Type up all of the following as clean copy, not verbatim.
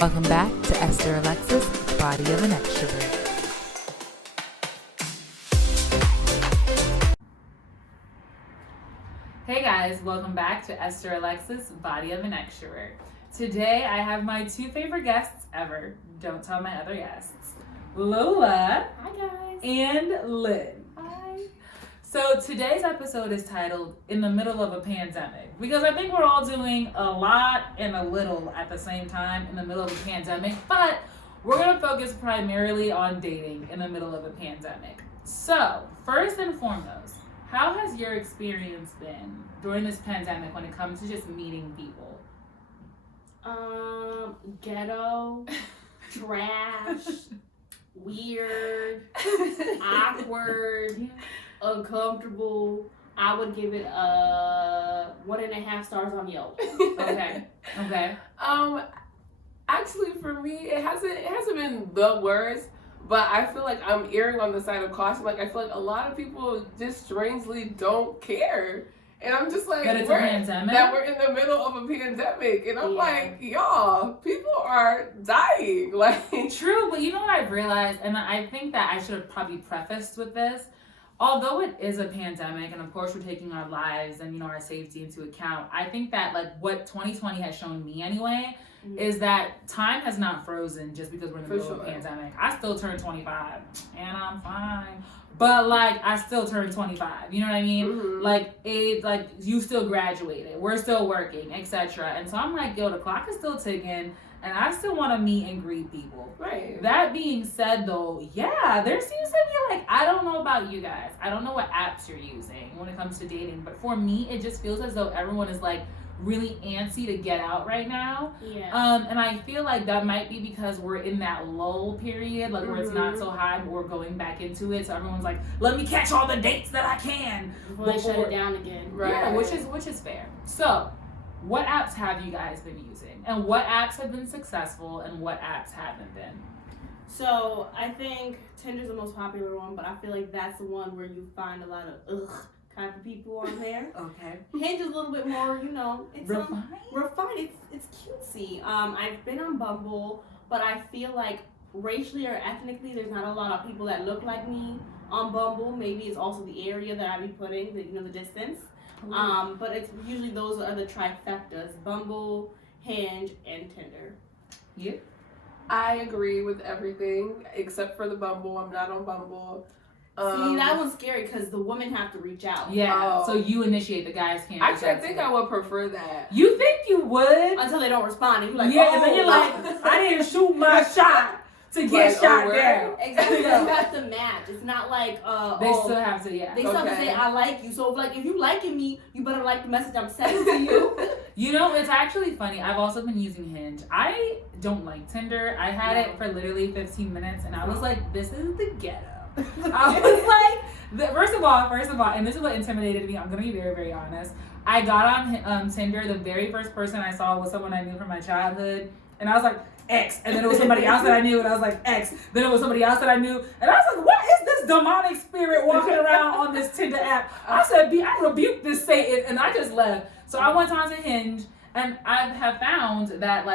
Welcome back to Esther Alexis, Body of an Extravert. Hey guys, welcome back to Esther Alexis, Body of an Extravert. Today I have my two favorite guests ever. Don't tell my other guests. Lola. Hi guys. And Lynn. Hi. So today's episode is titled In the Middle of a Pandemic, because I think we're all doing a lot and a little at the same time in the middle of a pandemic, but we're going to focus primarily on dating in the middle of a pandemic. So first and foremost, how has your experience been during this pandemic when it comes to just meeting people? Ghetto, trash, weird, awkward, uncomfortable. I would give it 1.5 stars on Yelp. Okay. Actually, for me, it hasn't been the worst, but I feel like I'm erring on the side of caution. Like, I feel like a lot of people just strangely don't care. And I'm just like, that it's a pandemic? That we're in the middle of a pandemic. And I'm like, y'all, people are dying. Like, true, but you know what I've realized? And I think that I should have probably prefaced with this. Although it is a pandemic, and of course we're taking our lives and, our safety into account, I think that, like, what 2020 has shown me anyway, is that time has not frozen just because we're in the middle of a pandemic. I still turned 25, and I'm fine. But, like, I still turned 25. You know what I mean? Mm-hmm. Like, age, like, you still graduated. We're still working, etc. And so I'm like, yo, the clock is still ticking, and I still want to meet and greet people. Right. That being said, though, yeah, there seems to be, like, I don't know about you guys. I don't know what apps you're using when it comes to dating. But for me, it just feels as though everyone is, like, really antsy to get out right now. Yeah. And I feel like that might be because we're in that lull period, like, where it's not so high, but we're going back into it. So everyone's like, let me catch all the dates that I can before they shut it down again. Right. Yeah, which is fair. So, what apps have you guys been using? And what apps have been successful and what apps haven't been? So, I think Tinder's the most popular one, but I feel like that's the one where you find a lot of type of people on there. Okay. Hinge is a little bit more, it's refined. Refined. It's cutesy. I've been on Bumble, but I feel like racially or ethnically, there's not a lot of people that look like me on Bumble. Maybe it's also the area that I be putting, the distance. But it's usually those are the trifectas: Bumble, Hinge, and Tinder. Yeah. I agree with everything except for the Bumble. I'm not on Bumble. See, that one's scary because the women have to reach out. Yeah, so you initiate, the guys can't. Actually, I think I would prefer that. You think you would? Until they don't respond, and you're like, and then you're like, I didn't shoot my shot to get shot down. Exactly, you have to match. It's not like, they still have to, They still have to say, I like you. So, if you liking me, you better like the message I'm sending to you. It's actually funny. I've also been using Hinge. I don't like Tinder. I had it for literally 15 minutes, and I was like, this is the ghetto. I was like, first of all, and this is what intimidated me. I'm gonna be very, very honest. I got on Tinder. The very first person I saw was someone I knew from my childhood, and I was like, X. And then it was somebody else that I knew, and I was like, X. Then it was somebody else that I knew, and I was like, what is this demonic spirit walking around on this Tinder app? I said, I rebuke this Satan, and I just left. So I went on to Hinge. And I have found that,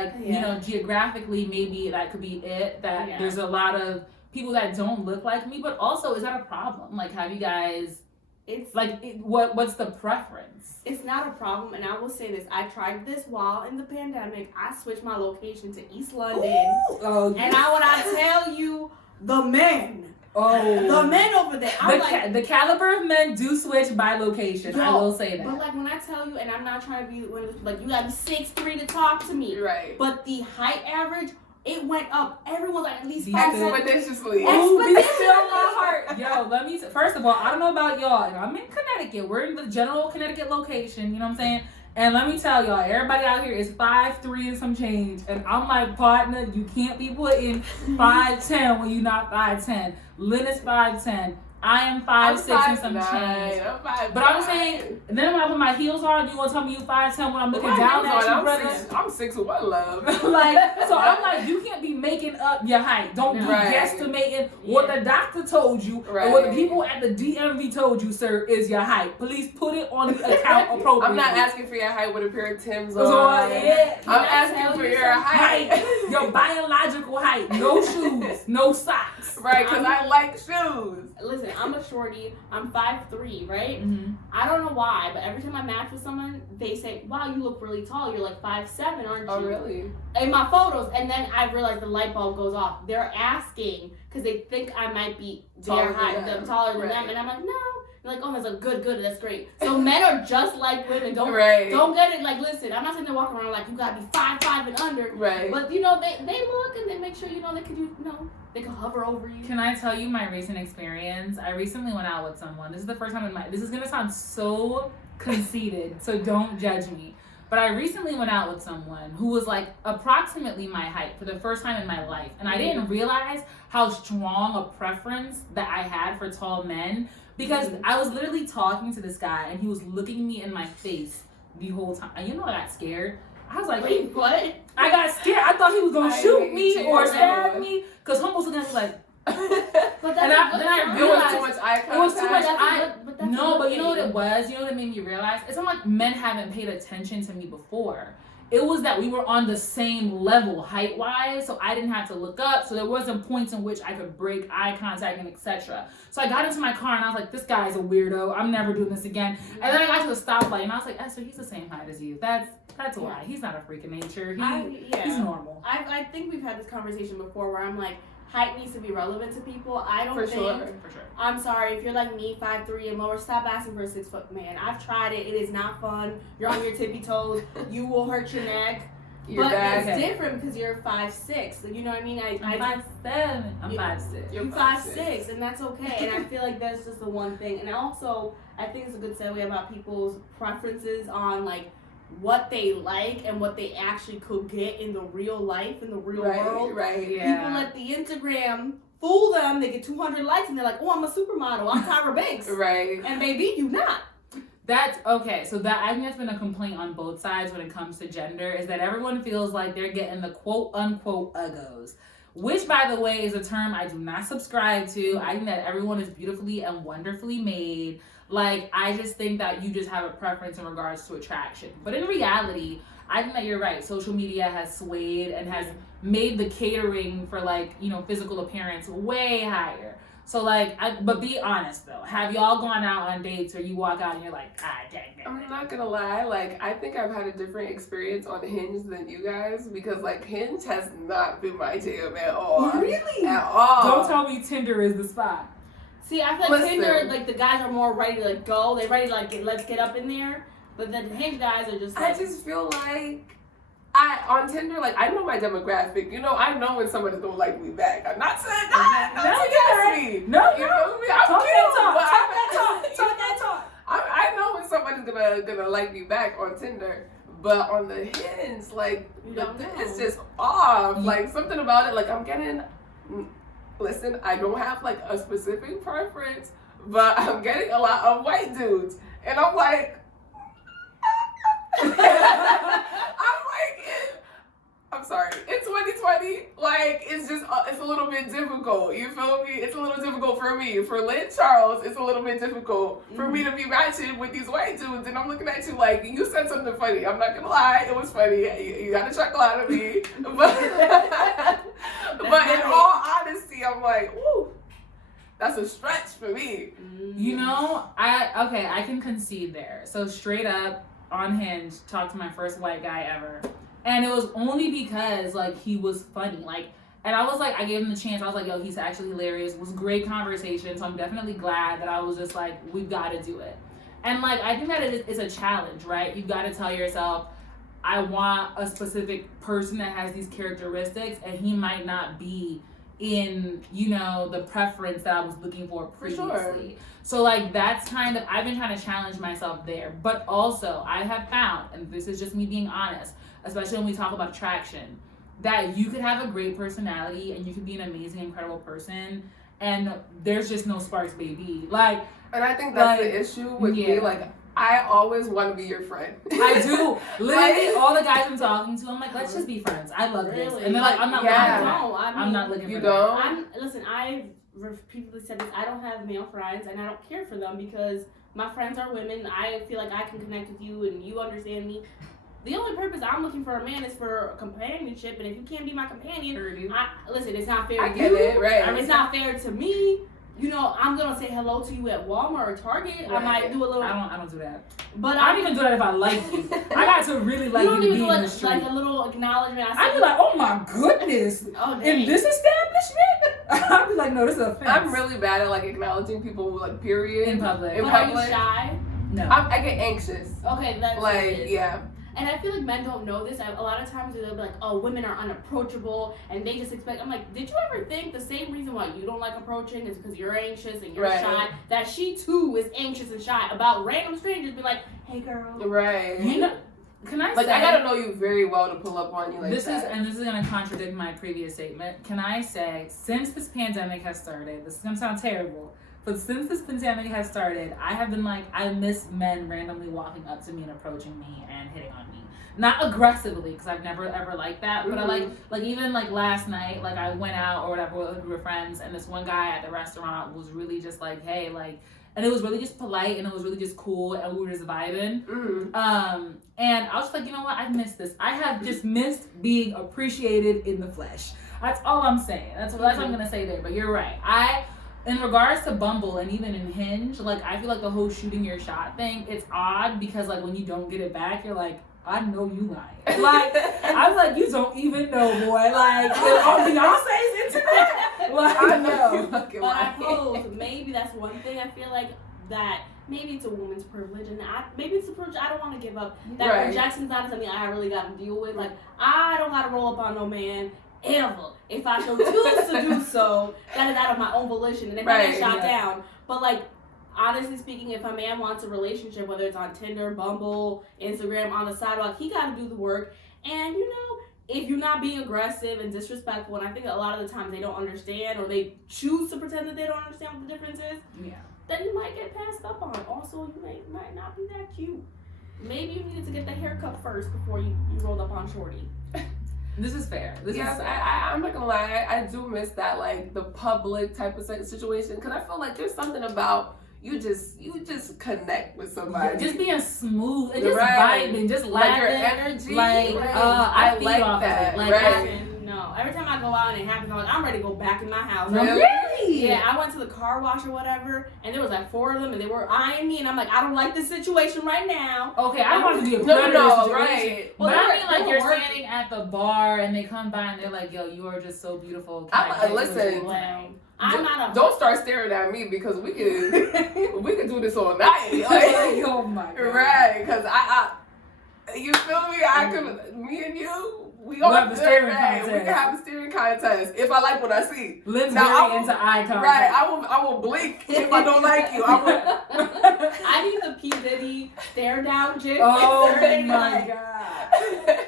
geographically, maybe that could be it. That there's a lot of people that don't look like me, but also, is that a problem? Like, have you guys? It's like, what's the preference? It's not a problem, and I will say this: I tried this while in the pandemic. I switched my location to East London, and when I tell you, the men over there, the caliber of men do switch by location. I will say that. But when I tell you, and I'm not trying to be one of those, you got to be 6'3" to talk to me, right? But the height average, it went up. Everyone's like at least expeditiously. Expeditiously. my heart. Yo, first of all, I don't know about y'all. I'm in Connecticut. We're in the general Connecticut location. You know what I'm saying? And let me tell y'all, everybody out here is 5'3" and some change. And I'm like, partner, you can't be putting 5'10" when you're not 5'10". Lynn is 5'10". I am 5'6" and some 5'9", change. I'm 5'9". But I'm saying, then when I put my heels on, you gonna tell me you 5'10" when I'm looking down at you, brother? I'm 6'1", love. Like, so I'm like, you can't be making up your height. Don't be guesstimating what the doctor told you or what the people at the DMV told you, sir, is your height. Please put it on the account appropriately. I'm not asking for your height with a pair of Timbs on. I'm asking for your height. Your biological height. No shoes, no socks. Right, because I like shoes. Listen, I'm a shorty. I'm 5'3", right? Mm-hmm. I don't know why, but every time I match with someone, they say, wow, you look really tall. You're like 5'7", aren't you? Oh, really? In my photos. And then I realize the light bulb goes off. They're asking because they think I might be their height, taller than them. And I'm like, no. They're like, oh, that's a good, that's great. So men are just like women. Don't get it. Like, listen, I'm not sitting there walking around like, you gotta be 5'5" and under. Right. But, you know, they look and they make sure, you know, they can hover over you. Can I tell you my recent experience? I recently went out with someone. This is the first time this is gonna sound so conceited, so don't judge me. But I recently went out with someone who was like approximately my height for the first time in my life. And I didn't realize how strong a preference that I had for tall men. Because I was literally talking to this guy and he was looking me in my face the whole time. And you know, I got scared. I was like, wait, what? I got scared. I thought he was going to shoot me or stab me. Because Humble was looking at me like, but then I realized it was too much eye contact. It was too much but you know what it was? You know what it made me realize? It's not like men haven't paid attention to me before. It was that we were on the same level height-wise, so I didn't have to look up, so there wasn't points in which I could break eye contact and etc. So I got into my car and I was like, this guy's a weirdo. I'm never doing this again. And then I got to the stoplight and I was like, Esther, he's the same height as you. That's why. He's not a freak of nature. He's normal. I think we've had this conversation before where I'm like, height needs to be relevant to people. I don't think. For sure. I'm sorry if you're like me, 5'3" and lower. Stop asking for a 6 foot man. I've tried it. It is not fun. You're on your tippy toes. You will hurt your neck. It's different because you're 5'6". You know what I mean? I'm 5'7". I'm 5'6". You're 5'6", and that's okay. And I feel like that's just the one thing. And also, I think it's a good segue about people's preferences on like what they like and what they actually could get in the real life, in the real world. Right, People let the Instagram fool them. They get 200 likes and they're like, oh, I'm a supermodel. I'm Tyra Banks. Right. And baby, you not. That's okay. So I think that's been a complaint on both sides when it comes to gender, is that everyone feels like they're getting the quote unquote uggos. Which, by the way, is a term I do not subscribe to. I think that everyone is beautifully and wonderfully made. Like, I just think that you just have a preference in regards to attraction. But in reality, I think that you're right. Social media has swayed and has made the catering for, like, you know, physical appearance way higher. So, like, but be honest, though. Have y'all gone out on dates where you walk out and you're like, dang. I'm not gonna lie. Like, I think I've had a different experience on Hinge than you guys because, like, Hinge has not been my jam at all. Really? At all. Don't tell me Tinder is the spot. See, I feel like Tinder, like, the guys are more ready to, like, go. They're ready to, like, let's get up in there. But the Hinge guys are just, like... I just feel like... on Tinder, like, I know my demographic. You know, I know when somebody's gonna like me back. I'm not saying that. No, you know me. I'm talk cute. that talk. I know when somebody's gonna like me back on Tinder. But on the Hinge, like, it's just off. Like, something about it, like, I'm getting... Listen, I don't have, like, a specific preference, but I'm getting a lot of white dudes. And I'm like... I'm sorry. In 2020, like, it's just, it's a little bit difficult. You feel me? It's a little difficult for me. For Lynn Charles, it's a little bit difficult for me to be matching with these white dudes. And I'm looking at you like, you said something funny. I'm not gonna lie. It was funny. You got a chuckle out of me. But in all honesty, I'm like, woo, that's a stretch for me. You know, I can concede there. So straight up, on Hinge, talked to my first white guy ever. And it was only because, like, he was funny. Like, and I was like, I gave him the chance. I was like, yo, he's actually hilarious. It was a great conversation. So I'm definitely glad that I was just like, we've got to do it. And, like, I think that it's a challenge, right? You've got to tell yourself, I want a specific person that has these characteristics, and he might not be in, you know, the preference that I was looking for previously. For sure. So, like, that's kind of, I've been trying to challenge myself there. But also, I have found, and this is just me being honest, especially when we talk about attraction, that you could have a great personality and you could be an amazing, incredible person, and there's just no sparks, baby. Like, and I think that's like, the issue with me. Like, I always want to be your friend. I do. Literally, all the guys I'm talking to, I'm like, let's just be friends. I love this. And they're like, I'm not looking for that. I'm not looking for that. You don't? Listen, I've repeatedly said this. I don't have male friends, and I don't care for them because my friends are women. I feel like I can connect with you, and you understand me. The only purpose I'm looking for a man is for companionship, and if you can't be my companion, listen, it's not fair to you. I get it, right. It's not fair to me. You know, I'm gonna say hello to you at Walmart or Target. Right. I might do a little. I don't do that. But I don't even do that if I like you. I got to really like you to be in the street. Like a little acknowledgement. I'd be like, oh my goodness, in this establishment. I'd be like, no, this is a offense. I'm really bad at like acknowledging people, like period. In public. Are you shy? No. I get anxious. Okay, that's like yeah. And I feel like men don't know this. A lot of times they'll be like, oh, women are unapproachable, and they just expect. I'm like, did you ever think the same reason why you don't like approaching is because you're anxious and you're shy? That she too is anxious and shy about random strangers. Be like, hey girl. Right. You know, can I say? I gotta know you very well to pull up on you like this that. This is gonna contradict my previous statement. Can I say, since this pandemic has started, this is gonna sound terrible. But since this pandemic has started, I have been like, I miss men randomly walking up to me and approaching me and hitting on me. Not aggressively, because I've never ever liked that. But I like even like last night, like I went out or whatever with a group of friends, and this one guy at the restaurant was really just like, hey, like, and it was really just polite and it was really just cool and we were just vibing. And I was just like, you know what? I've missed this. I have just missed being appreciated in the flesh. That's all I'm saying. That's what I'm gonna say there. But you're right. In regards to Bumble and even in Hinge, like, I feel like the whole shooting your shot thing, it's odd because, like, when you don't get it back, you're like, I know you lying. Like, I was like, you don't even know, boy. Like, on Beyonce's internet. Like, I know. But I suppose maybe that's one thing I feel like that maybe it's a woman's privilege, and maybe it's a privilege I don't want to give up. That rejection's not something I really got to deal with. Like, I don't got to roll up on no man ever. If I so choose to do so, that is out of my own volition. And if I get shot down. But like, honestly speaking, if a man wants a relationship, whether it's on Tinder, Bumble, Instagram, on the sidewalk, he got to do the work. And you know, if you're not being aggressive and disrespectful, and I think a lot of the times they don't understand or they choose to pretend that they don't understand what the difference is, then you might get passed up on. Also, you might not be that cute. Maybe you needed to get the haircut first before you rolled up on Shorty. This is fair. I'm not gonna lie. I do miss that, like, the public type of situation, because I feel like there's something about you just connect with somebody. Just being smooth and just vibing, just laughing. Like your energy. Like, I feed like off that. Of it. Like, no, every time I go out and it happens, I'm like, I'm ready to go back in my house. Really? Yeah, I went to the car wash or whatever, and there was like 4 of them, and they were eyeing me, and I'm like, I don't like this situation right now. Okay, I don't want to be a predator situation. Right. But I mean, like, you're standing at the bar, and they come by, and they're like, yo, you are just so beautiful. Listen. Don't start staring at me, because we could do this all night. Like, oh my God. Right, because I you feel me? Me and you. We have the staring contest. We can have a staring contest if I like what I see. Lynn's very into eye contact. Right, I will blink if I don't like you. I need the P. Diddy stare down gif. Oh my God.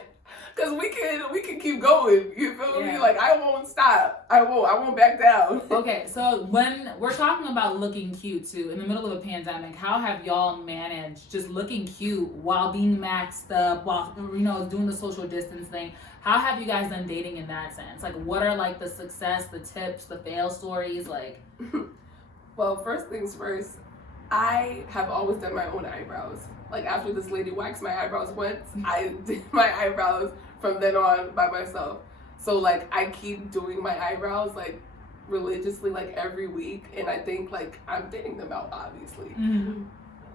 Because we can keep going. You feel me? Like, I won't stop. I won't back down. Okay, so when we're talking about looking cute too, in the middle of a pandemic, how have y'all managed just looking cute while being maxed up, while, you know, doing the social distance thing? How have you guys done dating in that sense? Like, what are like the success, the tips, the fail stories? Like, well, first things first, I have always done my own eyebrows. Like, after this lady waxed my eyebrows once, I did my eyebrows from then on by myself. So, like, I keep doing my eyebrows, like, religiously, like, every week. And I think, like, I'm thinning them out, obviously. Mm-hmm.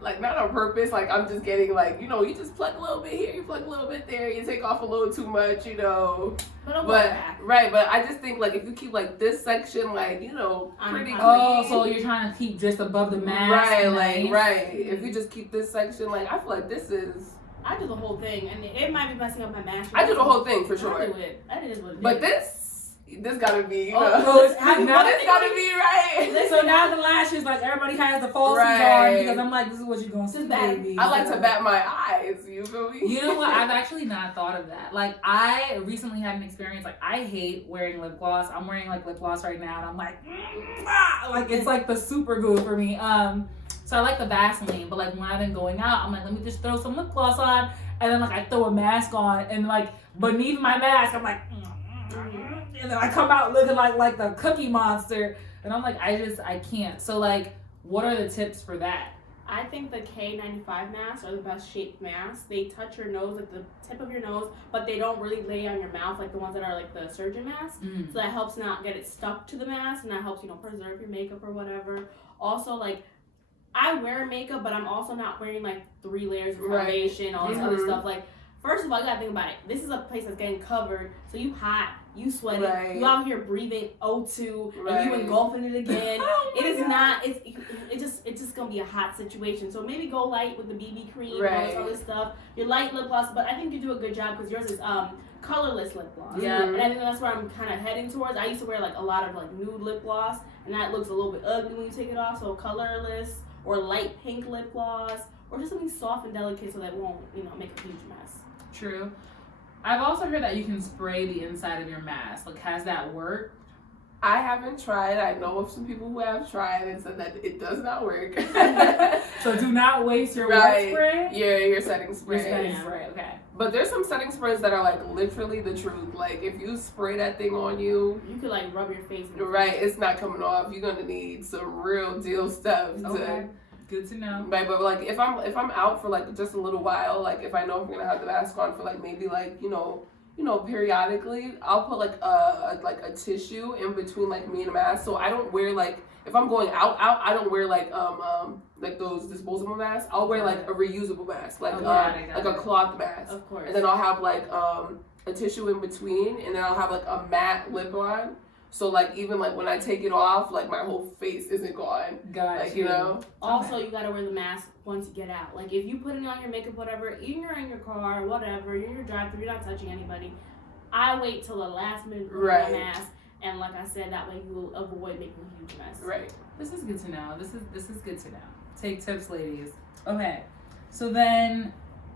Like, not on purpose. Like, I'm just getting, like, you know, you just pluck a little bit here, you pluck a little bit there, you take off a little too much, you know. But I just think, like, if you keep, like, this section, like, you know, pretty clean. Oh, so you're trying to keep just above the mask. Right. If you just keep this section, like, I feel like this is... I do the whole thing, and it might be messing up my mask. I do the whole thing, for sure. I do it. That is what it is. But this... this gotta be, you Oh, know. so it's now this gotta be right. So now the lashes, like everybody has the falsies on because I'm like, this is what you're gonna see, baby. I like to bat my eyes. You feel me? You know what? I've actually not thought of that. Like, I recently had an experience. Like, I hate wearing lip gloss. I'm wearing like lip gloss right now, and I'm like, like it's like the super glue for me. So I like the Vaseline, but like when I've been going out, I'm like, let me just throw some lip gloss on, and then like I throw a mask on, and like beneath my mask, I'm like, and then I come out looking like the Cookie Monster, and I'm like, I can't. So like, what are the tips for that? I think the K95 masks are the best shaped masks. They touch your nose, like the tip of your nose, but they don't really lay on your mouth like the ones that are like the surgeon masks. So that helps not get it stuck to the mask, and that helps, you know, preserve your makeup or whatever. Also, like, I wear makeup, but I'm also not wearing like 3 layers of foundation, all this other stuff. Like, first of all, you gotta think about it. This is a place that's getting covered, so you hot, you sweaty, you out here breathing O2, and you engulfing it again. It is not. It's just gonna be a hot situation. So maybe go light with the BB cream, all this other stuff. Your light lip gloss, but I think you do a good job because yours is colorless lip gloss. Yeah. And I think that's where I'm kind of heading towards. I used to wear like a lot of like nude lip gloss, and that looks a little bit ugly when you take it off. So colorless or light pink lip gloss, or just something soft and delicate so that it won't, you know, make a huge mess. True. I've also heard that you can spray the inside of your mask. Like, has that worked? I haven't tried. I know of some people who have tried and said that it does not work. So do not waste your what spray? Yeah, your setting spray. Your setting spray, okay. But there's some setting sprays that are like literally the truth. Like if you spray that thing on you, you could like rub your face. It's not coming off. You're gonna need some real deal stuff. Okay. Good to know. Right, but like if I'm out for like just a little while, like if I know I'm gonna have the mask on for like maybe like you know periodically, I'll put like a tissue in between like me and the mask. So I don't wear like if I'm going out, I don't wear like those disposable masks. I'll wear like a reusable mask, like a cloth mask. Of course. And then I'll have like a tissue in between, and then I'll have like a matte lip on. So like even like when I take it off, like my whole face isn't gone. Gotcha. You know. Also, you gotta wear the mask once you get out. Like if you put it on your makeup, whatever, even you're in your car, whatever, you're in your drive-thru, you're not touching anybody. I wait till the last minute to put my mask, and like I said, that way you will avoid making a huge mess. Right. This is good to know. This is good to know. Take tips, ladies. Okay. So then,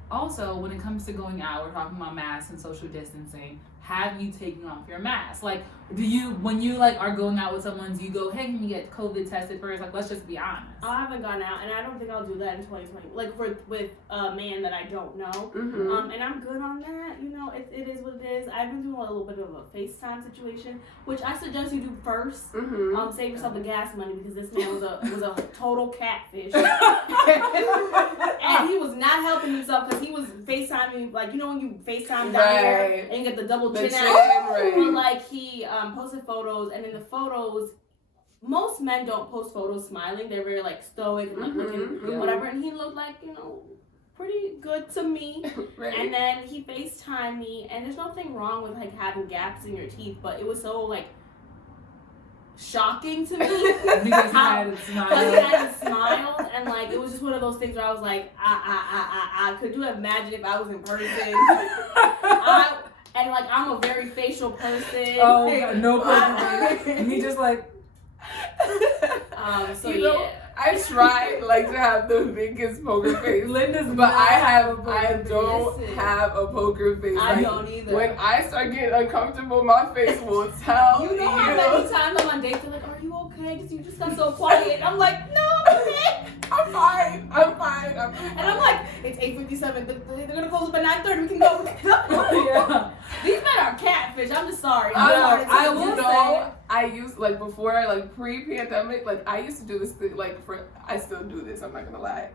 also when it comes to going out, we're talking about masks and social distancing. Have you taken off your mask? Like, when you like are going out with someone, do you go, hey, can you get COVID tested first? Like, let's just be honest. I haven't gone out, and I don't think I'll do that in 2020. Like with a man that I don't know, and I'm good on that. You know, it is what it is. I've been doing a little bit of a FaceTime situation, which I suggest you do first. Save yourself the gas money because this man was a total catfish, and he was not helping himself because he was FaceTiming, like you know when you FaceTime down here and you get the double chin out. But like he posted photos, and in the photos, most men don't post photos smiling. They're very like stoic and like looking whatever. And he looked like, you know, pretty good to me. And then he FaceTimed me, and there's nothing wrong with like having gaps in your teeth, but it was so like shocking to me because he hadn't smiled, and like it was just one of those things where I was like, could you imagine if I was in person? And like I'm a very facial person. Oh, no problem. And he just like. So you know, I tried like to have the biggest poker face, Linda's, but I don't have a poker face. I like, don't either. When I start getting uncomfortable, my face will tell. You know how many times I'm on dates, they're like, "Are you okay? Because you just got so quiet." I'm like, "No, I'm okay. I'm fine. And I'm like, "It's 8:57. They're gonna close up at 9:30. We can go." Yeah. These men are catfish. I'm just sorry. I will say. I used like before, like pre-pandemic, like I used to do this thing, like I still do this. I'm not gonna lie.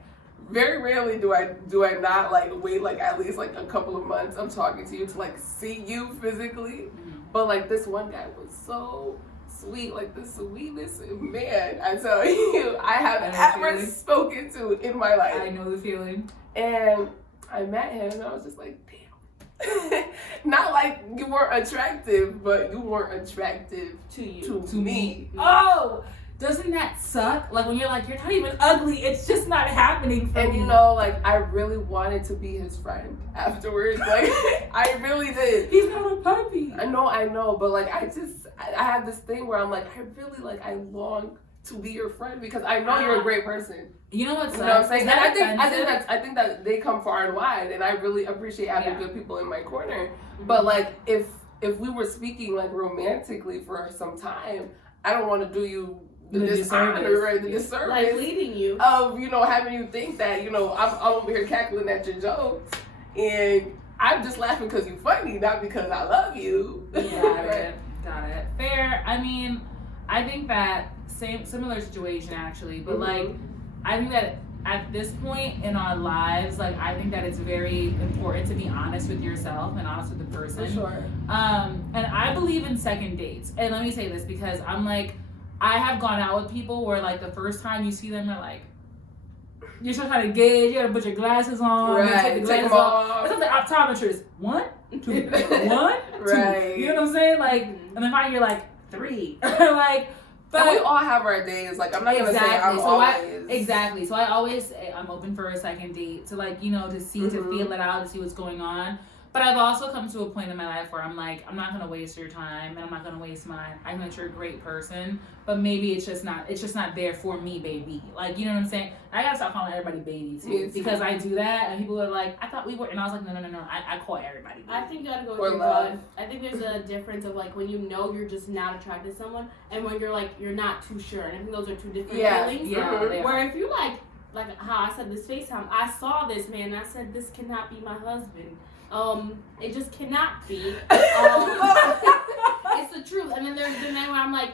Very rarely do I not like wait like at least like a couple of months of talking to you to like see you physically. But like this one guy was so sweet, like the sweetest man. I tell you, I have ever spoken to in my life. I know the feeling. And I met him, and I was just like, damn. Not like you weren't attractive, but you weren't attractive to me. Oh, doesn't that suck? Like when you're like, you're not even ugly, it's just not happening for And me. you know, like I really wanted to be his friend afterwards. Like I really did. He's not a puppy. I know, but like I have this thing where I'm like, I long to be your friend because I know you're a great person. You know what sucks? You know what I'm saying? And Offensive? I think that they come far and wide, and I really appreciate having good people in my corner. Mm-hmm. But like if we were speaking like romantically for some time, I don't want to do you the dishonor, right? The disservice, like leading you of having you think that I'm over here cackling at your jokes, and I'm just laughing because you're funny, not because I love you. Yeah, got it. Fair. I mean, I think that similar situation actually, but like I think that at this point in our lives, like I think that it's very important to be honest with yourself and honest with the person. For sure. And I believe in second dates. And let me say this because I'm like, I have gone out with people where like the first time you see them, you're like, you're still trying to gauge. You gotta put your glasses on. Right. Take the glasses off. It's like the optometrist. 1, 2, 1, 2. Right. You know what I'm saying? Like, and then finally you're like 3. Like. But and we all have our days. Like I'm not gonna say I'm always. Exactly. So I always say I'm open for a second date to like to see to feel it out, to see what's going on. But I've also come to a point in my life where I'm like, I'm not gonna waste your time and I'm not gonna waste mine. I know that you're a great person, but maybe it's just not there for me, baby. Like, you know what I'm saying? I gotta stop calling everybody baby too, because I do that and people are like, I thought we were, and I was like, no. I call everybody baby. I think you gotta go with your gut. I think there's a difference of like when you're just not attracted to someone, and when you're like you're not too sure. And I think those are two different feelings. Yeah. Where if you like how I said this FaceTime, I saw this man and I said this cannot be my husband. It just cannot be. It's the truth. And then there's the men where I'm like,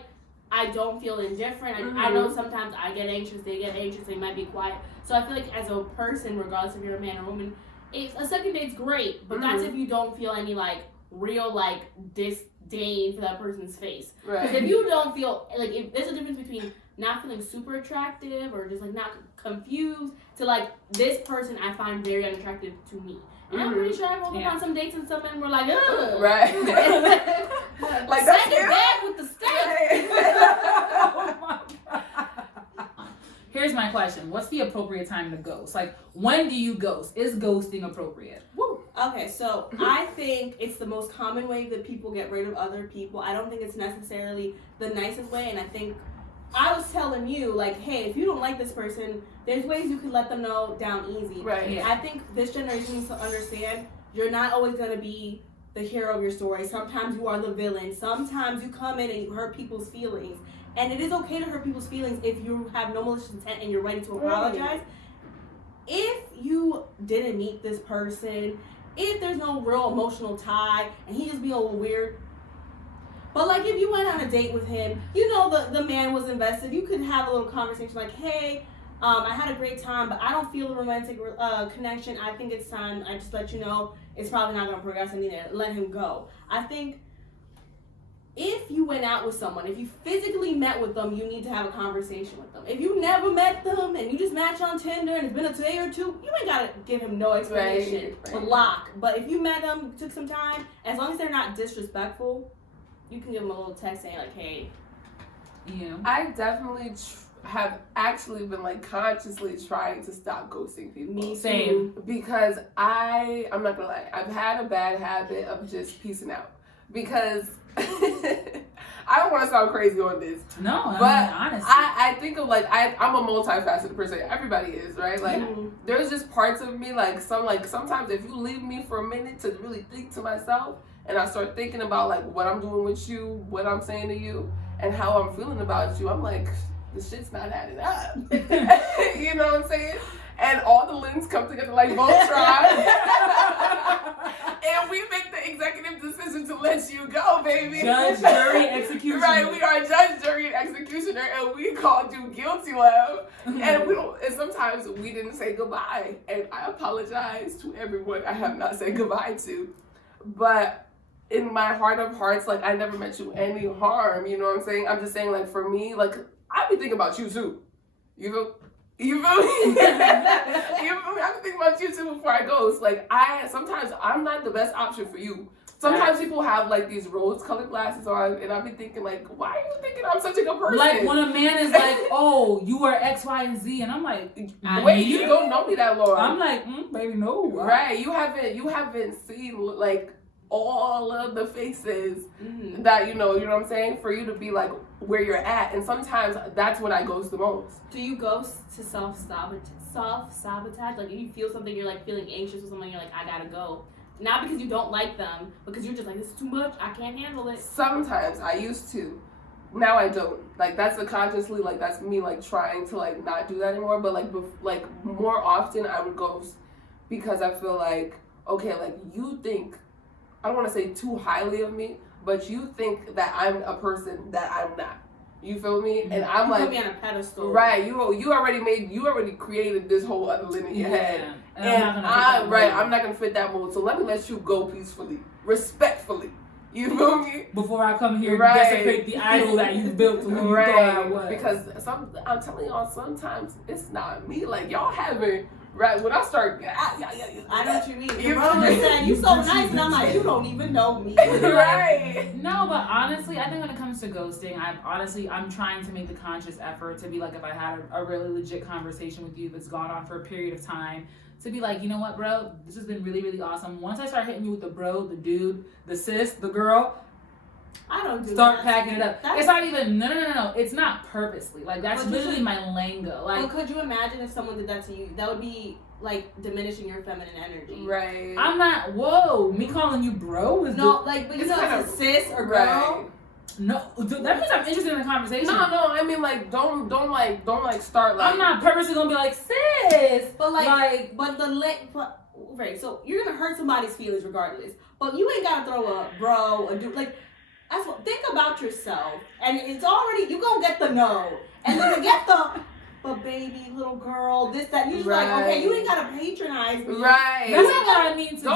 I don't feel indifferent. I know sometimes I get anxious, they get anxious, they might be quiet. So I feel like as a person, regardless if you're a man or woman, a second date's great, but that's if you don't feel any like real like disdain for that person's face. Because if you don't feel like, if there's a difference between not feeling super attractive or just like not confused to like this person I find very unattractive to me. And I'm pretty sure I've rolled up on some dates and some men were like, ugh. Right. Like that's your bag with the steak. Oh my God. Here's my question. What's the appropriate time to ghost? Like, when do you ghost? Is ghosting appropriate? Woo. Okay, so I think it's the most common way that people get rid of other people. I don't think it's necessarily the nicest way, and I think I was telling you, like, hey, if you don't like this person, there's ways you can let them know down easy. Right. Yeah. I think this generation needs to understand you're not always going to be the hero of your story. Sometimes you are the villain. Sometimes you come in and you hurt people's feelings. And it is okay to hurt people's feelings if you have no malicious intent and you're ready to apologize. If you didn't meet this person, if there's no real emotional tie, and he just be a little weird, but like if you went on a date with him, the man was invested, you could have a little conversation like, hey, I had a great time, but I don't feel the romantic connection. I think it's time I just let you know it's probably not going to progress. I need to let him go. I think if you went out with someone, if you physically met with them, you need to have a conversation with them. If you never met them and you just match on Tinder and it's been a day or two, you ain't got to give him no explanation. Right. Block. But if you met them, took some time, as long as they're not disrespectful, you can give them a little text saying like, hey. Yeah. I definitely have actually been like consciously trying to stop ghosting people. Me Same. Because I'm not gonna lie, I've had a bad habit of just peacing out. Because I don't want to sound crazy on this. No, but honestly. I think of like I'm a multifaceted person. Everybody is, right? Like there's just parts of me sometimes if you leave me for a minute to really think to myself and I start thinking about like what I'm doing with you, what I'm saying to you, and how I'm feeling about you, I'm like, this shit's not adding up. You know what I'm saying? And all the limbs come together like Voltron. And we make the executive decision to let you go, baby. Judge, jury, executioner. Right, we are judge, jury, and executioner, and we called you guilty, love. And sometimes we didn't say goodbye. And I apologize to everyone I have not said goodbye to. But in my heart of hearts, like, I never meant you any harm, you know what I'm saying? I'm just saying, like, for me, like, I be thinking about you too. You feel me? You feel me? I be thinking about you too before I ghost. Like, sometimes I'm not the best option for you. Sometimes people have like these rose-colored glasses on, and I'll be thinking like, why are you thinking I'm such a good person? Like when a man is like, "Oh, you are X, Y, and Z," and I'm like, "Wait, you don't know me that long." I'm like, "Baby, no." Right? You haven't seen like all of the faces that you know what I'm saying, for you to be like where you're at. And sometimes that's when I ghost the most. Do you ghost to self-sabotage? Like if you feel something, you're like feeling anxious or something, you're like, I gotta go. Not because you don't like them, because you're just like, this is too much, I can't handle it. Sometimes I used to. Now I don't. Like that's subconsciously, like that's me like trying to like not do that anymore. But like more often I would ghost because I feel like, okay, like you think, I don't want to say too highly of me, but you think that I'm a person that I'm not. You feel me? And I'm like, put me on a pedestal. Right. You already created this whole other limit in your head. And I'm not gonna fit that mold. So let me let you go peacefully, respectfully. You feel me? Before I come here and desecrate the idol that you built to who you thought I was. Because I'm telling y'all, sometimes it's not me. Like y'all haven't. Right, when I start, I know what you mean. Your brother said, you so nice, and I'm like, you don't even know me. Right. No, but honestly, I think when it comes to ghosting, I'm trying to make the conscious effort to be like, if I had a really legit conversation with you that's gone on for a period of time, to be like, you know what, bro, this has been really, really awesome. Once I start hitting you with the bro, the dude, the sis, the girl, I don't do start packing it up. It's not even no. It's not purposely. Like that's literally my lingo. Like, well, could you imagine if someone did that to you? That would be like diminishing your feminine energy. Right. I'm not. Whoa, me calling you bro is but you know, it's a sis or girl. Right. No, that means I'm interested in the conversation. No. I mean, like, don't start like. I'm not purposely gonna be like sis, but right. So you're gonna hurt somebody's feelings regardless. But you ain't gotta throw a bro, a dude, like. That's what, think about yourself, and it's already, you gonna get the no, and then you get the, but baby, little girl, this, that, you're just like, okay, you ain't gotta patronize me. Right. That's not what I need to do.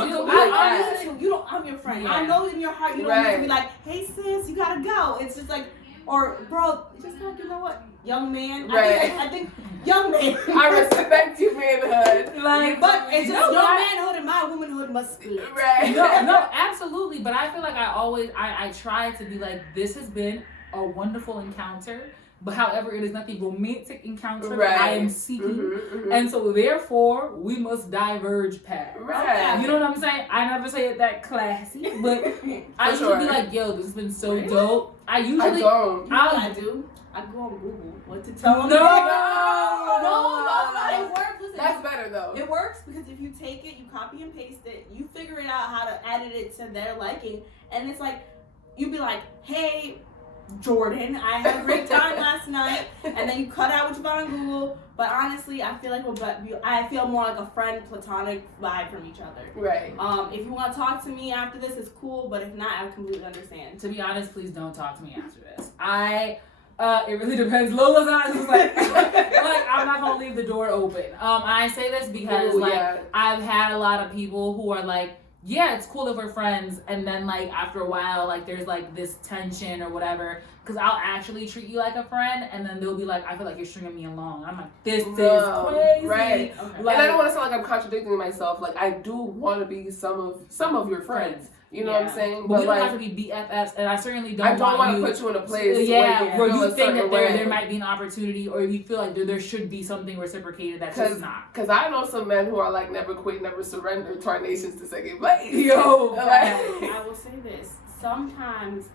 I'm your friend. Yeah. I know in your heart you don't need to be like, hey sis, you gotta go. It's just like, or bro, just like, you know what, young man. Right. I think young man. I respect your manhood. Like, but it's just your manhood and my womanhood must split. Right. No, absolutely. But I feel like I try to be like, this has been a wonderful encounter. But however, it is not the romantic encounter that I am seeking. And so therefore, we must diverge paths. Right. You know what I'm saying? I never say it that classy, but I usually be like, yo, this has been so dope. I don't. I do. I go on Google what to tell them. No, it works. Listen, that's better though. It works because if you take it, you copy and paste it, you figure it out how to edit it to their liking, and it's like, you'd be like, hey, Jordan, I had a great time last night, and then you cut out what you found on Google. But honestly, I feel like I feel more like a friend, platonic vibe from each other. Right. If you want to talk to me after this, it's cool. But if not, I completely understand. To be honest, please don't talk to me after this. It really depends. Lola's eyes was like, I'm not gonna leave the door open. I say this because I've had a lot of people who are like, yeah, it's cool if we're friends, and then like after a while, like there's like this tension or whatever, because I'll actually treat you like a friend, and then they'll be like, I feel like you're stringing me along. I'm like, this is crazy, right? Okay. Like, and I don't want to sound like I'm contradicting myself. Like I do want to be some of your friends. You know what I'm saying? But we don't have to be BFFs, and I certainly don't. I don't want to put you in a place where you think that there might be an opportunity, or you feel like there should be something reciprocated that's just not. Because I know some men who are like, never quit, never surrender to our nations to second place. Yo, I will say this: sometimes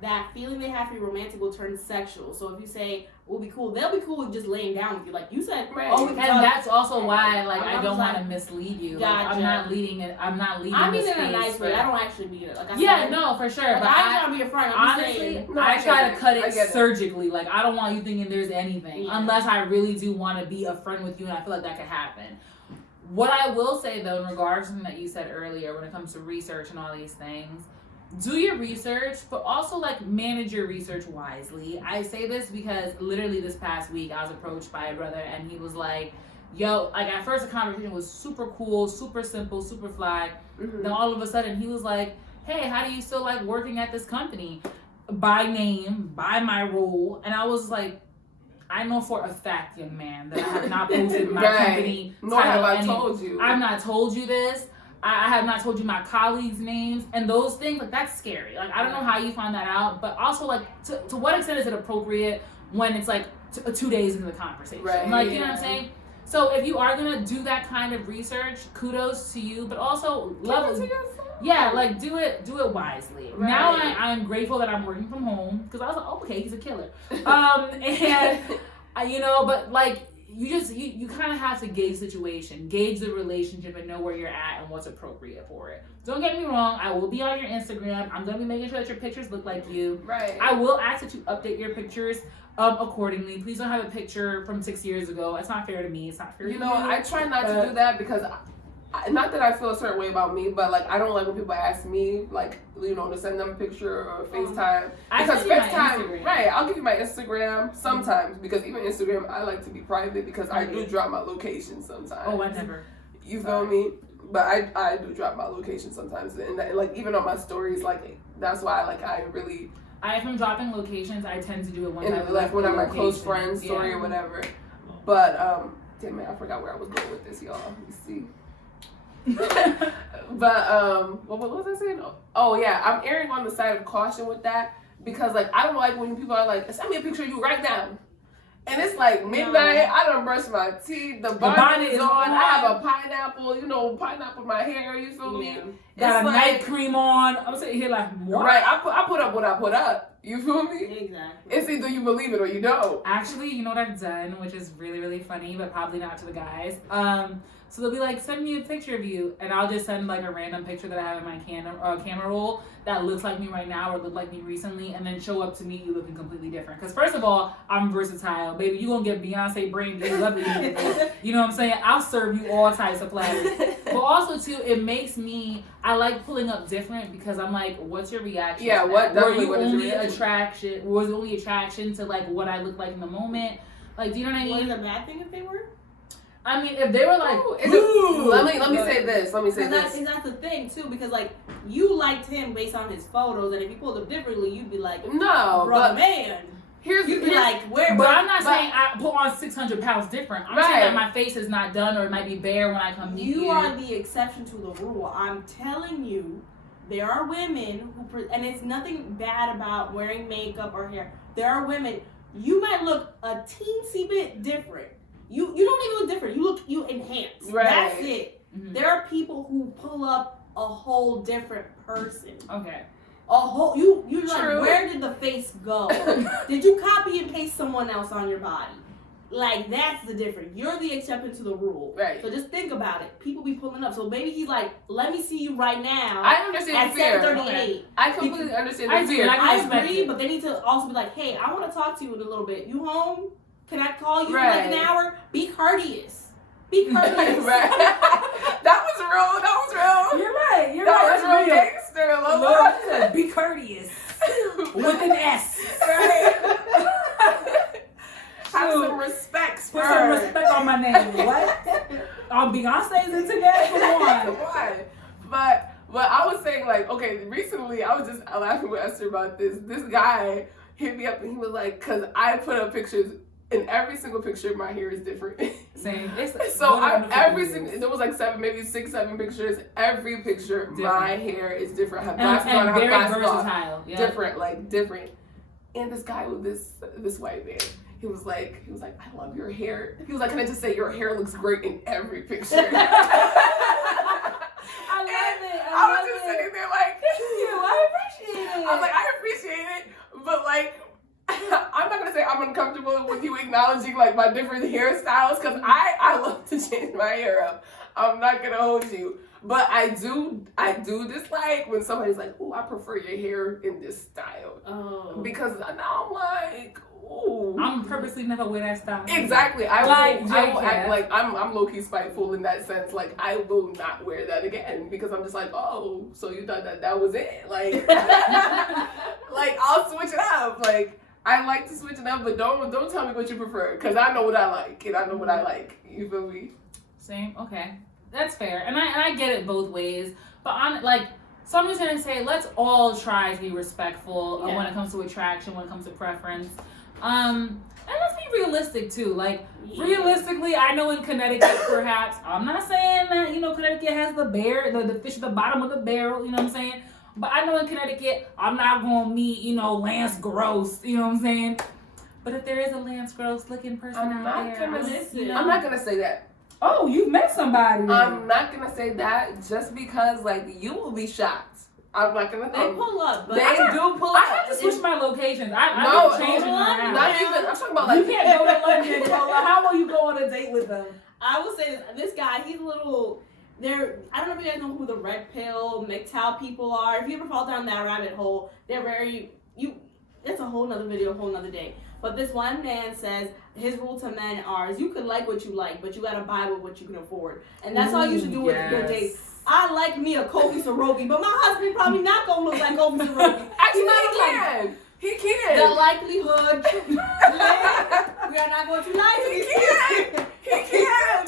that feeling they have for you romantic will turn sexual. So if you say, we'll be cool, they'll be cool with just laying down with you. Like you said, and that's also why, like, I don't want to mislead you. Like, I'm not leading it. I'm mean it in a nice way. I don't actually mean it. Like for sure. Like, but I trying to be your friend. Honestly, I try to cut it surgically. Like, I don't want you thinking there's anything. Unless I really do want to be a friend with you, and I feel like that could happen. What I will say, though, in regards to something that you said earlier, when it comes to research and all these things, do your research, but also like manage your research wisely. I say this because literally this past week I was approached by a brother, and he was like, yo, like at first the conversation was super cool, super simple, super fly. Then all of a sudden he was like, hey, how do you still like working at this company? By name, by my role. And I was like, I know for a fact, young man, that I have not posted my company. Nor have I told you. I've not told you this. I have not told you my colleagues' names, and those things, like, that's scary. Like, I don't know how you find that out, but also, like, to what extent is it appropriate when it's, like, 2 days into the conversation? Right. Like, you know what I'm saying? So if you are gonna do that kind of research, kudos to you, but also love it. Yeah, like do it wisely. Right. Now I'm grateful that I'm working from home because I was like, oh, okay, he's a killer. And you know, but like you kind of have to gauge the situation, gauge the relationship, and know where you're at and what's appropriate for it. Don't get me wrong, I will be on your Instagram. I'm gonna be making sure that your pictures look like you. Right. I will ask that you update your pictures accordingly. Please don't have a picture from 6 years ago. It's not fair to me. It's not fair to you. I try not to do that because not that I feel a certain way about me, but like I don't like when people ask me like, you know, to send them a picture or FaceTime. Because FaceTime, right, I'll give you my Instagram sometimes because even Instagram I like to be private because I do drop my location sometimes. Oh, I never. You feel me? But I do drop my location sometimes, and that, like even on my stories, like that's why if I'm dropping locations, I tend to do it when like when I'm my close friends story or whatever. But damn it, I forgot where I was going with this, y'all. Let me see. But what was I saying? Oh yeah, I'm erring on the side of caution with that because like I don't like when people are like, send me a picture of you right now. And it's like midnight, I done brushed my teeth, the bonnet is on, I have a pineapple in my hair, you feel me? Got a night cream on. I'm sitting here like, what? Right, I put up what I put up, you feel me? Exactly. It's either you believe it or you don't. Actually, you know what I've done, which is really, really funny, but probably not to the guys. So they'll be like, send me a picture of you, and I'll just send like a random picture that I have in my camera roll that looks like me right now or looked like me recently, and then show up to meet you looking completely different. Because first of all, I'm versatile, baby. You gonna get Beyonce brain, you lovely. You know what I'm saying? I'll serve you all types of platters. But also too, it makes me. I like pulling up different because I'm like, what's your reaction? Yeah, to what? Were you what only is attraction? Was it only attraction to like what I look like in the moment? Like, do you know what I mean? Was it a bad thing if they were? I mean, if they were like, let me say this. That's the thing too, because like you liked him based on his photos, and if he pulled up differently, you'd be like, no, brother, man. You'd be like, where? But I'm not saying I put on 600 pounds different. I'm saying that my face is not done or it might be bare when I come meet you. You are the exception to the rule. I'm telling you, there are women and it's nothing bad about wearing makeup or hair. There are women. You might look a teensy bit different. You don't even look different. You enhance. Right. That's it. Mm-hmm. There are people who pull up a whole different person. Okay. A whole you're like, where did the face go? Did you copy and paste someone else on your body? Like, that's the difference. You're the exception to the rule. Right. So just think about it. People be pulling up. So maybe he's like, let me see you right now. I understand the fear. At 7:38. I completely understand the fear. I agree, but they need to also be like, hey, I want to talk to you in a little bit. You home? Can I call you in like an hour? Be courteous. Be courteous. Right. That was real. You're right. That was real gangster. Lord, be courteous. With an S. Right. Have some respect. Put some respect on my name. What? Beyonce's into that? Come on. But I was saying, like, okay, recently I was just laughing with Esther about this. This guy hit me up and he was like, because I put up pictures. In every single picture, my hair is different. Same. So there was like 7 pictures. Every picture, different. My hair is different. I have glasses on. I have glasses versatile. Yeah. Different. And this guy with this white man, he was like, I love your hair. He was like, can I just say your hair looks great in every picture? I was just sitting there like, I appreciate it. I was like, I appreciate it, but like. I'm not gonna say I'm uncomfortable with you acknowledging like my different hairstyles because I love to change my hair up. I'm not gonna hold you, but I do dislike when somebody's like, "Oh, I prefer your hair in this style," because now I'm like, "Ooh." I'm purposely never wear that style. Exactly. I will act like I'm low key spiteful in that sense. Like I will not wear that again because I'm just like, oh, so you thought that was it? Like, like I'll switch it up. Like. I like to switch it up, but don't tell me what you prefer, because I know what I like, and I know what I like. You feel me? Same. Okay, that's fair, and I get it both ways. But so I'm just gonna say, let's all try to be respectful when it comes to attraction, when it comes to preference. And let's be be realistic too. Like, realistically, I know in Connecticut, perhaps, I'm not saying that, Connecticut has the fish at the bottom of the barrel, you know what I'm saying? But I know in Connecticut, I'm not going to meet, Lance Gross, you know what I'm saying? But if there is a Lance Gross looking person I'm not gonna say that. Oh, you've met somebody. I'm not gonna say that just because, like, you will be shocked. I'm not gonna. They pull up, but they do pull up. I have to switch my locations. I'm changing around. Not even. I'm talking about like you can't go to London, Paola. How will you go on a date with them? I will say this guy, he's a little. I don't know if you guys know who the red pill MGTOW people are. If you ever fall down that rabbit hole, they're very It's a whole nother video, a whole nother day. But this one man says his rule to men is you can like what you like, but you gotta buy with what you can afford, and that's all you should do with your dates. I like me a Kofi Soroki, but my husband probably not gonna look like Kofi Soroki. Actually, he can. The likelihood, we are not going to lie to you. He can.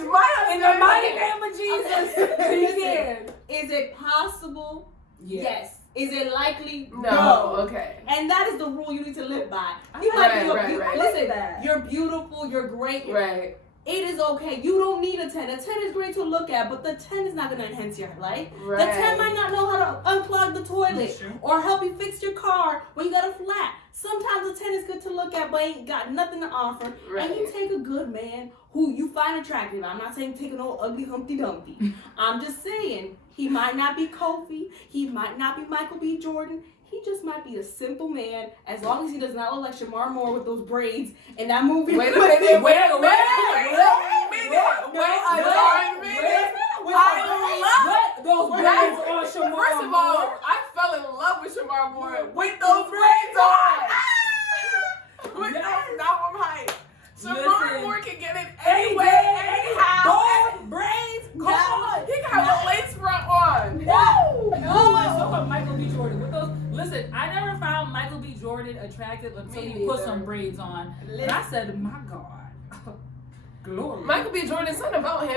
In the mighty name of Jesus, he can. Is it possible? Yes. Is it likely? No. Okay. And that is the rule you need to live by. Right. Listen, you're beautiful. You're great. Right. It is okay. You don't need a 10. A 10 is great to look at, but the 10 is not going to enhance your life. Right. The 10 might not know how to unclog the toilet or help you fix your car when you got a flat. Sometimes a 10 is good to look at, but ain't got nothing to offer. Right. And you take a good man who you find attractive. I'm not saying take an old ugly Humpty Dumpty. I'm just saying he might not be Kofi. He might not be Michael B. Jordan. He just might be a simple man, as long as he does not look like Shamar Moore with those braids in that movie. Wait a minute. Those braids on Shamar Moore. First of all, I fell in love with Shamar Moore with those braids on. Now I'm hyped. Shamar Moore can get it anyway, anyhow. Braids, Come on. He can have a lace front on. No. Michael B. Jordan with those. Listen, I never found Michael B. Jordan attractive until he put some braids on. And I said, my God. Glory. Michael B. Jordan, something about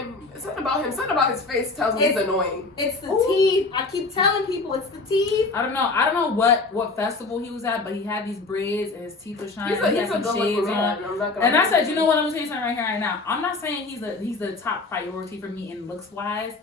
his face tells me he's annoying. It's the teeth. I keep telling people it's the teeth. I don't know what festival he was at, but he had these braids and his teeth were shining. He had some shades on. And I said, you know what, I'm gonna tell you something right here, right now. I'm not saying he's the top priority for me in looks wise.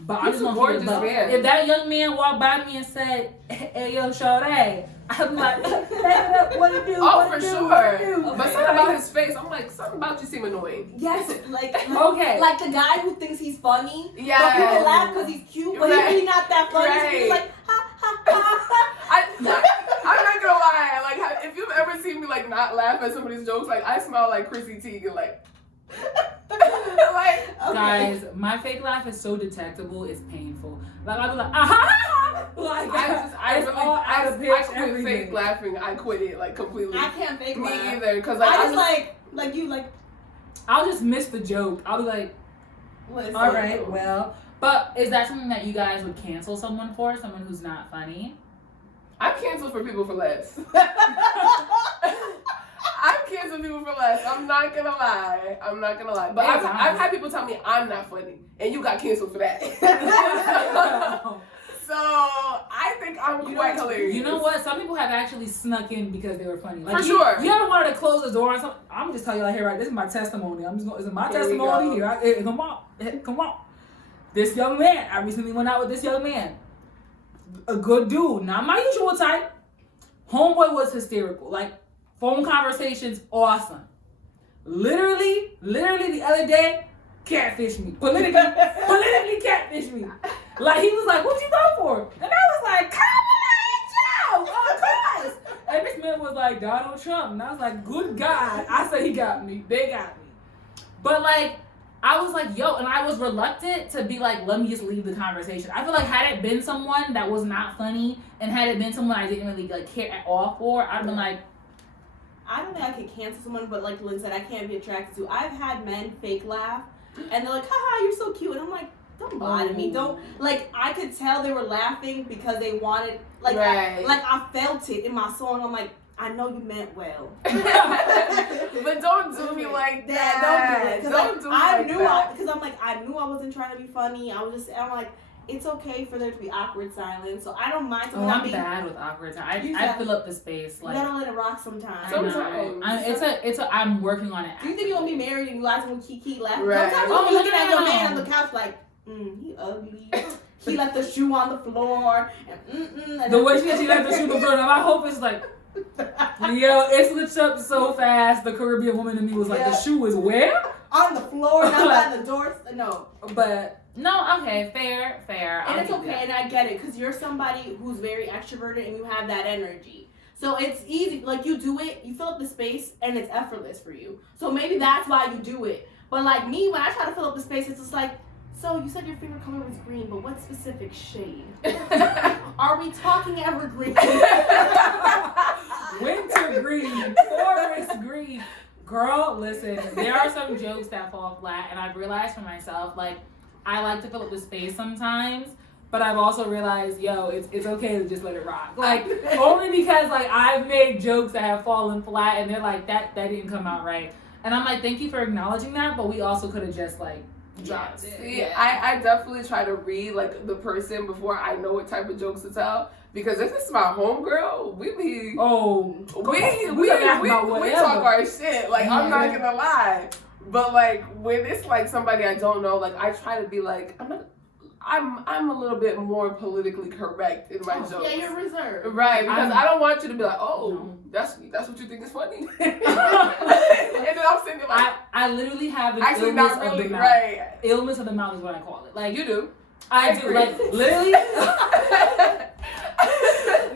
But I just want to love. If that young man walked by me and said, "Hey, yo, Sade," I'm like, "What to do?" Oh, for sure. But something about his face, I'm like, something about you seem annoying. Yes, like okay, like the guy who thinks he's funny. Yeah, but people laugh because he's cute, but he's really not that funny. He's like, ha ha ha. I'm not gonna lie. Like, if you've ever seen me like not laugh at somebody's jokes, like I smile like Chrissy Teigen, like. Guys, my fake laugh is so detectable, it's painful. Like I'll be like, aha! Like I quit fake laughing. I quit it like completely. I can't fake laugh. Me either, because I'll just miss the joke. I'll be like, all right, well. But is that something that you guys would cancel someone for? Someone who's not funny? I cancel for people for less. I've canceled people for less. I'm not gonna lie. But I've had people tell me I'm not funny, and you got canceled for that. So I think I'm quite hilarious. You know what? Some people have actually snuck in because they were funny. Like for sure. You ever wanted to close the door on something? I'm gonna just tell you right here, right? This is my testimony. This is my testimony here. Come on. This young man. I recently went out with this young man. A good dude, not my usual type. Homeboy was hysterical. Like. Phone conversations, awesome. Literally the other day, catfish me. Politically catfish me. Like, he was like, what'd you go for? And I was like, Joe, of course. And this man was like, Donald Trump. And I was like, good God. I said he got me. They got me. But, like, I was like, yo, and I was reluctant to be like, let me just leave the conversation. I feel like had it been someone that was not funny, and had it been someone I didn't really, like, care at all for, I'd have been like, I don't think I could cancel someone, but like Lynn said, I can't be attracted to. I've had men fake laugh, and they're like, haha, you're so cute. And I'm like, don't lie to me. Don't, like, I could tell they were laughing because they wanted, like, I felt it in my soul, and I'm like, I know you meant well. But don't do me like that. Don't do it. Because I knew I wasn't trying to be funny. I'm like, it's okay for there to be awkward silence. So I don't mind. I'm bad with awkward silence. I fill up the space. Like, you gotta let it rock sometimes. I'm working on it. Do you think you're gonna be married and you guys when Kiki left? Right. Sometimes you'll be looking at your man on the couch like, he ugly. He left the shoe on the floor. And the way she left the shoe on the floor. Now my hope is like, yo, it switched up so fast. The Caribbean woman in me was like, the shoe is where? On the floor, not by the door. No. But, no, okay, fair. And it's okay, and I get it, because you're somebody who's very extroverted and you have that energy. So it's easy. Like, you do it, you fill up the space, and it's effortless for you. So maybe that's why you do it. But like me, when I try to fill up the space, it's just like, so you said your favorite color was green, but what specific shade? Are we talking evergreen? Winter green, forest green. Girl, listen, there are some jokes that fall flat, and I've realized for myself, like, I like to fill up the space sometimes, but I've also realized, yo, it's okay to just let it rock. Like, only because, like, I've made jokes that have fallen flat, and they're like, that didn't come out right. And I'm like, thank you for acknowledging that, but we also could have just, like, dropped it. See, I definitely try to read, like, the person before I know what type of jokes to tell. Because if it's my homegirl, we talk our shit. Like, I'm not gonna lie. But like when it's like somebody I don't know, like I try to be like, I'm a little bit more politically correct in my jokes. Yeah, you're reserved. Right, because I don't want you to be like, that's what you think is funny. And then I'm sitting there like, I literally have an actually illness not really, of the mouth. right. Illness of the mouth is what I call it. Like you do. I do. Like literally.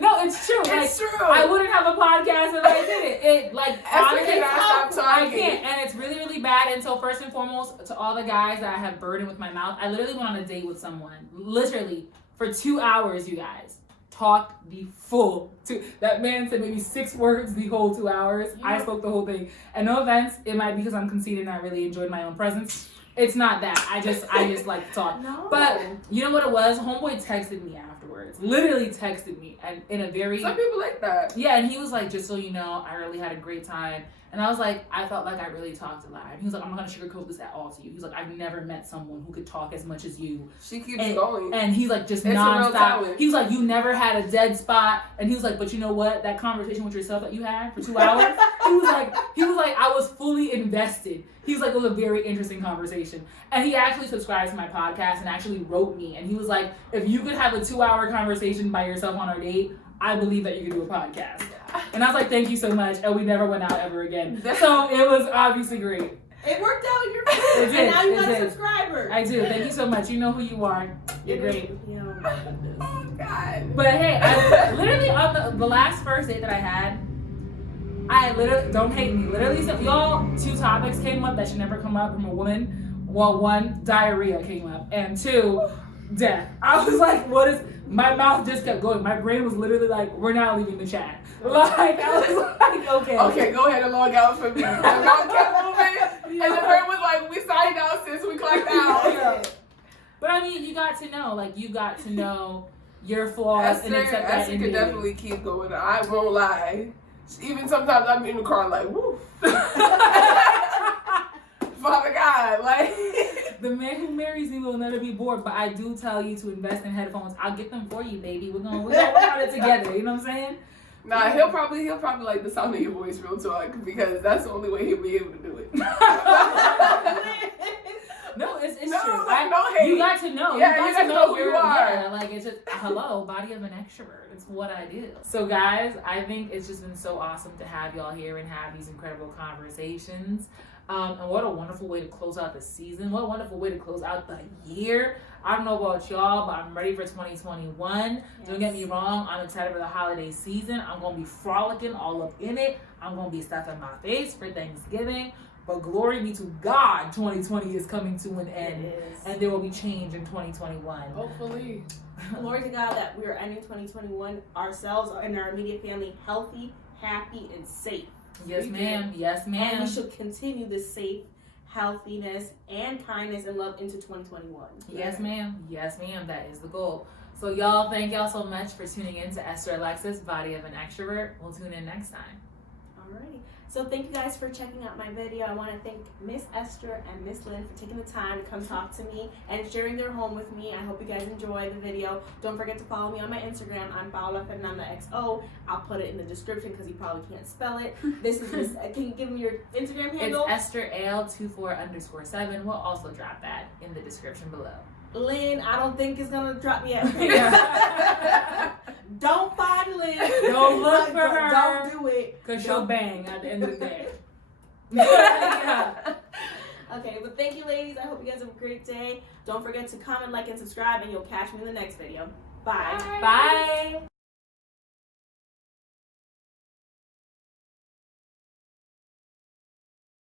No, it's true. It's like, true. I wouldn't have a podcast if I did it. It like honestly, I can't, and it's really, really bad. And so first and foremost, to all the guys that I have burdened with my mouth, I literally went on a date with someone, literally for 2 hours. You guys talked the full two. That man said maybe 6 words the whole 2 hours. Yeah. I spoke the whole thing. And no offense, it might be because I'm conceited and I really enjoyed my own presence. It's not that. I just like to talk. No. But you know what it was? Homeboy texted me afterwards. Literally texted me, and in a very some people like that. Yeah, and he was like, just so you know, I really had a great time. And I was like, I felt like I really talked a lot. And he was like, I'm not gonna sugarcoat this at all to you. He's like, I've never met someone who could talk as much as you. She keeps going. And he's like, just nonstop. He was like, you never had a dead spot. And he was like, but you know what? That conversation with yourself that you had for 2 hours, he was like, I was fully invested. He was like, it was a very interesting conversation. And he actually subscribes to my podcast and actually wrote me. And he was like, if you could have a 2-hour conversation by yourself on our date, I believe that you could do a podcast. And I was like, thank you so much. And we never went out ever again. So it was obviously great. It worked out. You're good. And now you got a subscriber. I do. Thank you so much. You know who you are. You're great. Oh, God. But hey, I literally on the last first date that I had, I literally, don't hate me, literally said, y'all, 2 topics came up that should never come up from a woman. Well, 1, diarrhea came up. And 2, death. I was like, what is... My mouth just kept going. My brain was literally like, we're not leaving the chat. Like, I was like, okay. Okay, go ahead and log out for me. The mouth kept moving, and the brain was like, we signed out since we clocked out. Yeah. But I mean, you got to know, like, you got to know your flaws and accept that. Esther could definitely keep going. I won't lie. Even sometimes I'm in the car like, woo. Father God, like. The man who marries me will never be bored, but I do tell you to invest in headphones. I'll get them for you, baby. We're gonna work on it together. You know what I'm saying? Nah, he'll probably like the sound of your voice, real talk, because that's the only way he'll be able to do it. No, it's no, true. Like, no hate. You got to know. Yeah, you got to know who you are. Yeah, like it's just hello, body of an extrovert. It's what I do. So guys, I think it's just been so awesome to have y'all here and have these incredible conversations. And what a wonderful way to close out the season. What a wonderful way to close out the year. I don't know about y'all, but I'm ready for 2021. Yes. Don't get me wrong. I'm excited for the holiday season. I'm going to be frolicking all up in it. I'm going to be stuffing my face for Thanksgiving. But glory be to God, 2020 is coming to an end. And there will be change in 2021. Hopefully. Glory to God that we are ending 2021 ourselves and our immediate family healthy, happy, and safe. Yes, ma'am. Yes, ma'am. And we should continue this safe healthiness and kindness and love into 2021. Yes, ma'am. Yes, ma'am. That is the goal. So, y'all, thank y'all so much for tuning in to Esther Alexis, Body of an Extrovert. We'll tune in next time. All Alrighty. So thank you guys for checking out my video. I want to thank Miss Esther and Miss Lynn for taking the time to come talk to me and sharing their home with me. I hope you guys enjoy the video. Don't forget to follow me on my Instagram. I'm paolafernandaxo. I'll put it in the description because you probably can't spell it. This is Miss. Can you give me your Instagram handle? It's EstherAL24_7. We'll also drop that in the description below. Lynn, I don't think it's gonna drop yet. Don't find Lynn. Don't look for her. Don't do it. Because she'll bang at the end of the day. Okay, but thank you, ladies. I hope you guys have a great day. Don't forget to comment, like, and subscribe, and you'll catch me in the next video. Bye. Bye.